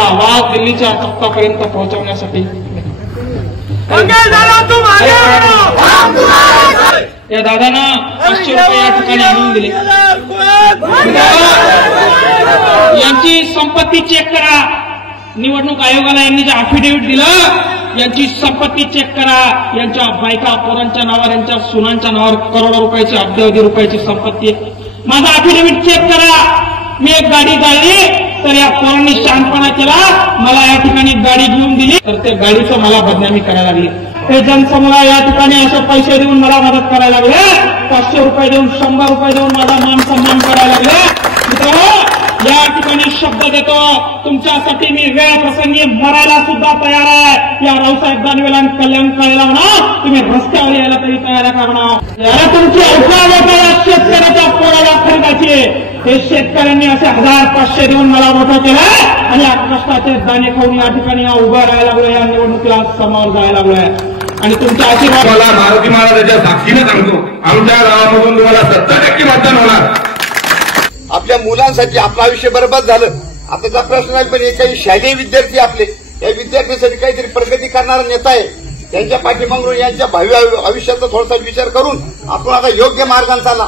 आपला आवाज दिल्लीच्या तख्तापर्यंत पोहोचवण्यासाठी या दादांना 500 रुपये या ठिकाणी आणून दिले। यांची संपत्ती चेक करा, निवडणूक आयोगाला यांनी जे अफिडेव्हिट दिलं यांची संपत्ती चेक करा, यांच्या बायका पोरांच्या नावावर, यांच्या सुनांच्या नावावर करोडो रुपयाची, अब्जावधी रुपयाची संपत्ती। माझा अफिडेव्हिट चेक करा, मी एक गाडी गाळली तर या पोरांनी शहाणपणा केला, मला या ठिकाणी गाडी घेऊन दिली तर त्या गाडीचं मला बदनामी करायला लागली। ते जनसमुदाय या ठिकाणी असे पैसे देऊन मला मदत करायला लागले, 500 रुपये देऊन, 100 रुपये देऊन माझा मान सन्मान करायला लागले। मित्रांनो, या ठिकाणी शब्द देतो, तुमच्यासाठी मी वेळ प्रसंगी मरायला सुद्धा तयार आहे। या रावसाहेब दानवेला आणि कल्याण काळेला म्हणा, तुम्ही रस्त्यावर यायला तरी तयार आहे का म्हणा। याला तुमची औकात आहे का या शेतकऱ्याच्या पोराला खरेदाची? हे शेतकऱ्यांनी असे 1000-500 देऊन मला मोठं केलंय आणि या कष्टाचे दाणे खाऊन या ठिकाणी उभं राहायला लागलोय, या निवडणुकीला समोर जायला लागलोय। आणि तुमच्या आशीर्वाद मला मारुती महाराजांच्या साक्षीने सांगतो, आमच्या गावामधून तुम्हाला 70% मतदान होणार। आपल्या मुलांसाठी आपलं आयुष्य बरबाद झालं, आताचा प्रश्न आहे, पण काही शालेय विद्यार्थी आपले या विद्यार्थ्यांसाठी काहीतरी प्रगती करणारा नेता आहे, त्यांच्या पाठीमागून यांच्या भावी आयुष्याचा थोडासा विचार करून आपण आता योग्य मार्गाने चालला।